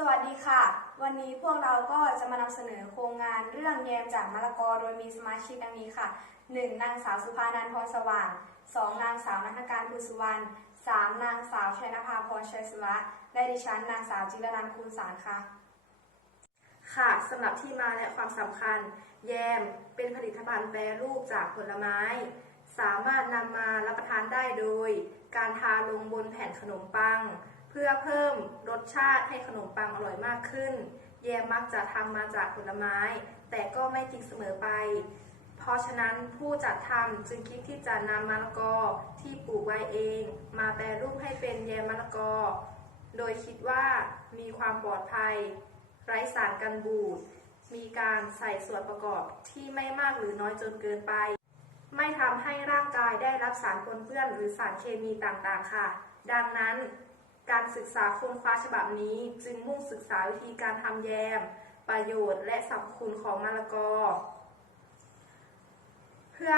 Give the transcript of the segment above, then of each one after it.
สวัสดีค่ะ วันนี้พวกเราก็จะมานำเสนอโครงงานเรื่องแยมจากมะละกอโดยมีสมาชิกดังนี้ค่ะ 1. นางสาวสุภานันท์พรสว่าง 2. นางสาวนัทการภูสุวรรณ 3. นางสาวชัยนภาพรชัยสุระและดิฉันนางสาวจิรนันท์คูณสารค่ะ ค่ะสำหรับที่มาและความสำคัญ แยมเป็นผลิตภัณฑ์แปรรูปจากผลไม้ สามารถนำมารับประทานได้โดย การทาลงบนแผ่นขนมปัง พื่อเพิ่มรสชาติให้ขนมปังอร่อยมากขึ้น แยมมักจะทำมาจากผลไม้ แต่ก็ไม่จริงเสมอไป เพราะฉะนั้นผู้จัดทำจึงคิดที่จะนำมะละกอที่ปลูกไว้เอง มาแปรรูปให้เป็นแยมมะละกอ โดยคิดว่ามีความปลอดภัย ไร้สารกันบูด มีการใส่ส่วนประกอบที่ไม่มากหรือน้อยจนเกินไป ไม่ทำให้ร่างกายได้รับสารปนเปื้อนหรือสารเคมีต่างๆค่ะ ดังนั้น การศึกษาครงฟ้าฉบับนี้ จึงมุ่งศึกษาวิธีการทำแยม ประโยชน์และสรรพคุณของมะละกอ เพื่อ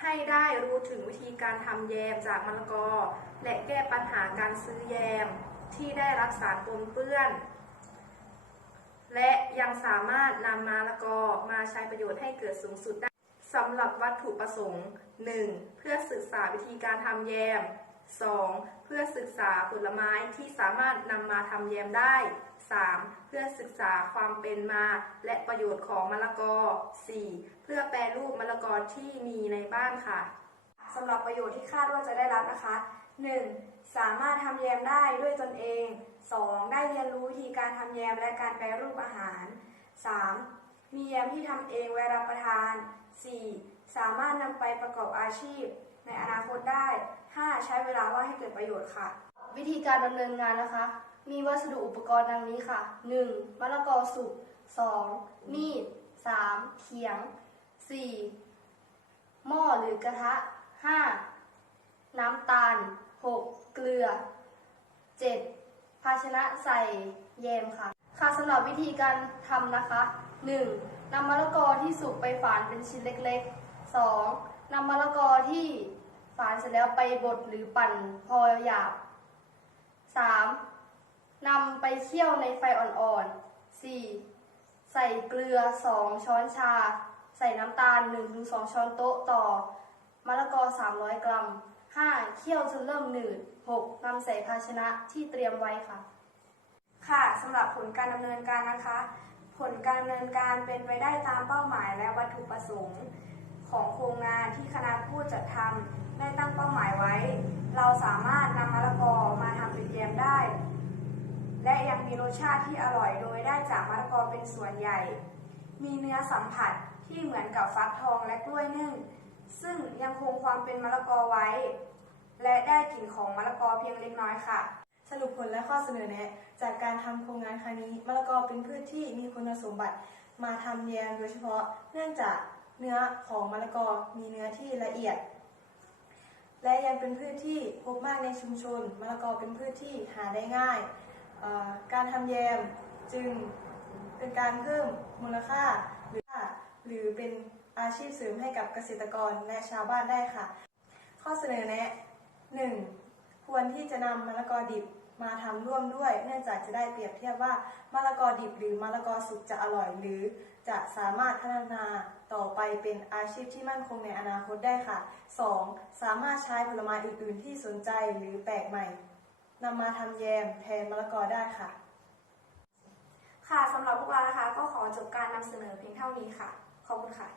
ให้ได้รู้ถึงวิธีการทำแยมจากมะละกอ และแก้ปัญหาการซื้อแยมที่ได้รับสารปนเปื้อน และยังสามารถนำมะละกอมาใช้ประโยชน์ให้เกิดสูงสุดได้สำหรับวัตถุประสงค์ 1. เพื่อศึกษาวิธีการทำแยม 2. เพื่อศึกษาผลไม้ที่สามารถนำมาทำแยมได้ 3. เพื่อศึกษาความเป็นมาและประโยชน์ของมะละกอ 4. เพื่อแปรรูปมะละกอที่มีในบ้านค่ะสำหรับประโยชน์ที่คาดว่าจะได้รับนะคะ 1. สามารถทำแยมได้ด้วยตนเอง 2. ได้เรียนรู้วิธีการทำแยมและการแปรรูปอาหาร 3. มีแยมที่ทำเองไว้รับประทาน 4. สามารถนำไปประกอบอาชีพ ในอนาคตได้ 5. ใช้เวลาว่างให้เกิดประโยชน์ค่ะ วิธีการดำเนินงานนะคะ มีวัสดุอุปกรณ์ดังนี้ค่ะ 1. มะละกอสุก 2. มีด 3. เขียง 4. หม้อหรือกระทะ 5. น้ำตาล 6. เกลือ 7. ภาชนะใส่แยมค่ะ ค่ะสำหรับวิธีการทำนะคะ 1. นำมะละกอที่สุกไปฝานเป็นชิ้นเล็กๆ 2. นำมะละกอที่ฝานเสร็จแล้วไปบดหรือปั่นพอหยาบ 3. นำไปเคี่ยวในไฟอ่อนๆ 4. ใส่เกลือ 2 ช้อนชา ใส่น้ำตาล 1-2 ช้อนโต๊ะต่อมะละกอ 300 กรัม 5. เคี่ยวจนเริ่มหนืด 6. นำใส่ภาชนะที่เตรียมไว้ค่ะ ค่ะสำหรับผลการดำเนินการนะคะ ผลการดำเนินการเป็นไปได้ตามเป้าหมายและวัตถุประสงค์ ของโครงงานที่คณะผู้จัดทำได้ตั้งเป้าหมายไว้ เราสามารถนำมะละกอมาทำเป็นแยมได้ และยังมีรสชาติที่อร่อยโดยได้จากมะละกอเป็นส่วนใหญ่ มีเนื้อสัมผัสที่เหมือนกับฟักทองและกล้วยนึ่ง ซึ่งยังคงความเป็นมะละกอไว้ และได้กลิ่นของมะละกอเพียงเล็กน้อยค่ะ สรุปผลและข้อเสนอแนะ จากการทำโครงงานครั้งนี้มะละกอเป็นพืชที่มีคุณสมบัติ มาทำแยมโดยเฉพาะเนื่องจาก เนื้อของมะละกอมีเนื้อที่ละเอียด และยังเป็นพืชที่พบมากในชุมชนมะละกอเป็นพืชที่หาได้ง่าย การทำแยมจึงเป็นการเพิ่มมูลค่าหรือหรือเป็นอาชีพเสริมให้กับเกษตรกรและชาวบ้านได้ค่ะ ข้อเสนอแนะ 1. ควรที่จะนำมะละกอดิบ มาทำร่วมด้วย เนื่องจากจะได้เปรียบเทียบว่ามะละกอดิบหรือมะละกอสุกจะอร่อย หรือจะสามารถพัฒนาต่อไปเป็นอาชีพที่มั่นคงในอนาคตได้ค่ะ 2. สามารถใช้ผลไม้อื่น ๆ ที่สนใจหรือแปลกใหม่นำมาทำแยมแทนมะละกอได้ค่ะ ค่ะสำหรับพวกเรานะคะ ก็ขอจบการนำเสนอเพียงเท่านี้ค่ะ ขอบคุณค่ะ